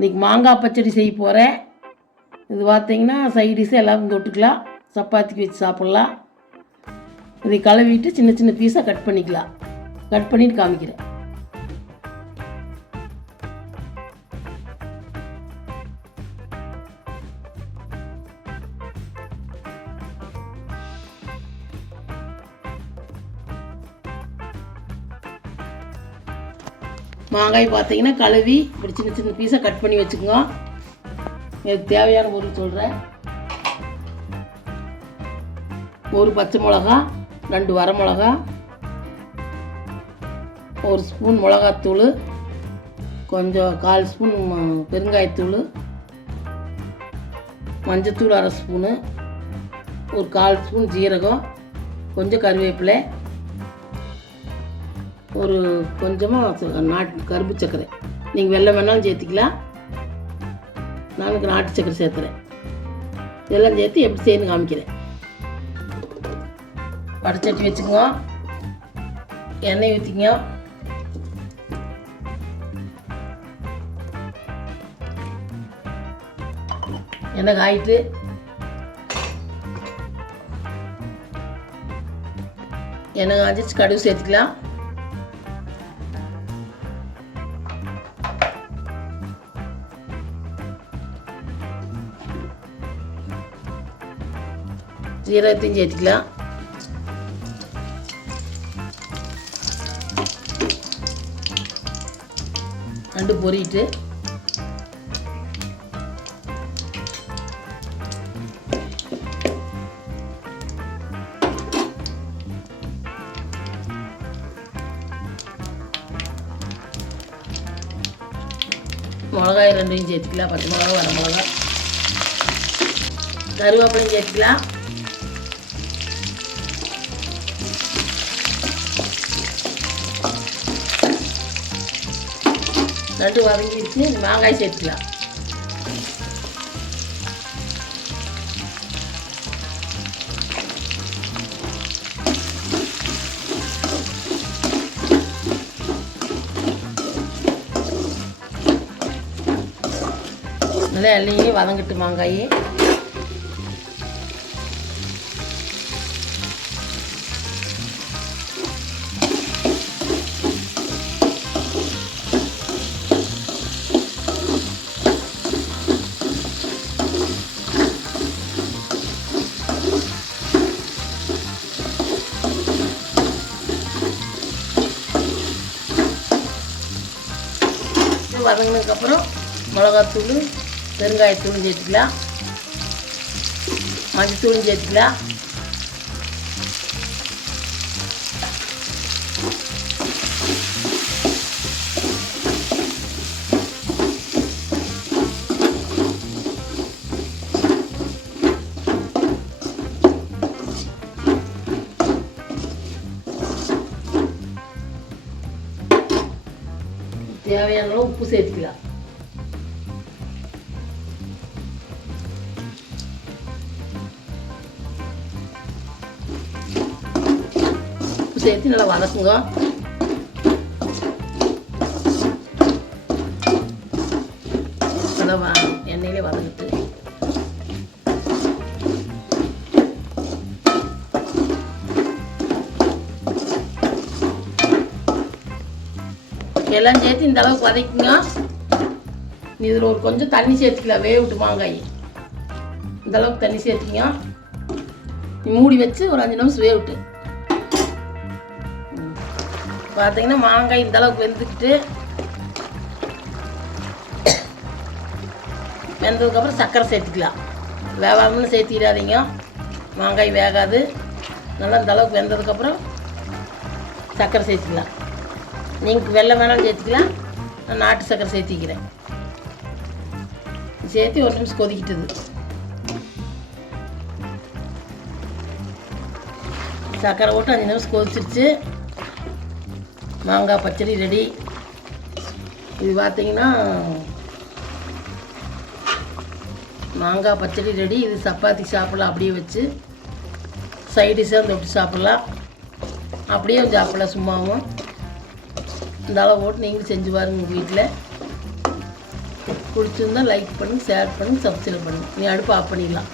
இன்றைக்கி மாங்காய் பச்சடி செய்ய போகிறேன். இது பார்த்திங்கன்னா சைடிஷு எல்லோரும் தொட்டுக்கலாம், சப்பாத்திக்கு வச்சு சாப்பிட்லாம். இதை கழுவிட்டு சின்ன சின்ன பீஸாக கட் பண்ணிக்கலாம். கட் பண்ணிட்டு காமிக்கிறேன். மாங்காய் பார்த்தீங்கன்னா கழுவி இப்படி சின்ன சின்ன பீஸாக கட் பண்ணி வச்சுக்கோங்க. இதுக்கு தேவையான பொருள் சொல்கிறேன். ஒரு பச்சை மிளகா, 2 வரமிளகா, 1 ஸ்பூன் மிளகாத்தூள், கொஞ்சம் 1/4 ஸ்பூன் பெருங்காயத்தூள், மஞ்சத்தூள் 1/2 ஸ்பூனு, ஒரு 1/4 ஸ்பூன் ஜீரகம், கொஞ்சம் கருவேப்பிலை, ஒரு கொஞ்சமாக நாட்டு கரும்பு சர்க்கரை. நீங்கள் வெல்லம் வேணாலும் சேர்த்திக்கலாம். நான் நாட்டு சர்க்கரை சேர்த்துறேன். இதெல்லாம் சேர்த்து எப்படி செய்யணும் காமிக்கிறேன். வடைச்சட்டி வச்சுக்கோங்க. எண்ணெய் ஊற்றிக்கங்க. எண்ணெய் காயிட்டு எண்ணெய் காய்ச்சி கடுகு சேர்த்துக்கலாம். ஜீரகத்தையும் சேர்த்துக்கலாம். ரெண்டு பொரிட்டு மிளகாய் 2 சேர்த்துக்கலாம். பச்சை மிளகா, வர மிளகா, கருவேப்பிலையும் சேர்த்துக்கலாம். நட்டு வதங்கிடுச்சு. மாங்காய் சேர்த்துக்கலாம். நல்லா எண்ணெயே வதங்கிட்டு மாங்காய். வதங்கினதுக்கப்புறம் மிளகாத்தூள், பெருங்காயத்தூளும் சேர்த்துக்கலாம். மஞ்சத்தூளும் சேர்த்துக்கலாம். தேவையான அளவு உப்பு சேர்த்துக்கலாம். உப்பு சேர்த்து நல்லா வதக்குங்க. நல்லா எண்ணெயிலே வதக்கிட்டு எல்லாம் சேர்த்து இந்த அளவுக்கு வதக்குங்க. இதில் ஒரு கொஞ்சம் தண்ணி சேர்த்துக்கலாம். வேவிட்டு மாங்காய் இந்த அளவுக்கு தண்ணி சேர்த்துங்க. மூடி வச்சு ஒரு 5 நிமிஷம் வேவிட்டு பார்த்தீங்கன்னா மாங்காய் இந்த அளவுக்கு வெந்துக்கிட்டு வெந்ததுக்கப்புறம் சர்க்கரை சேர்த்துக்கலாம். வேகாதுன்னு சேர்த்திடாதீங்க, மாங்காய் வேகாது. நல்லா இந்த அளவுக்கு வெந்ததுக்கப்புறம் சர்க்கரை சேர்த்துக்கலாம். நீங்கள் வெல்லம் வேணாலும் சேர்த்துக்கலாம். நான் நாட்டு சர்க்கரை சேர்த்திக்கிறேன். சேர்த்து ஒரு நிமிஷம் கொதிக்கிட்டுது. சர்க்கரை போட்டு 5 நிமிஷம் கொதிச்சிருச்சு. மாங்காய் பச்சடி ரெடி. இது பார்த்தீங்கன்னா மாங்காய் பச்சடி ரெடி. இது சப்பாத்திக்கு சாப்பிட்லாம், அப்படியே வச்சு சைடிஷாக தொட்டு சாப்பிட்லாம், அப்படியே சாப்பிட்லாம் சும்மாவும். இந்த அளவு போட்டு நீங்களும் செஞ்சு பாருங்கள் உங்கள் வீட்டில். பிடிச்சிருந்தா லைக் பண்ணு, ஷேர் பண்ணு, சப்ஸ்கிரைப் பண்ணு. நீ அடுப்பு ஆஃப் பண்ணிடலாம்.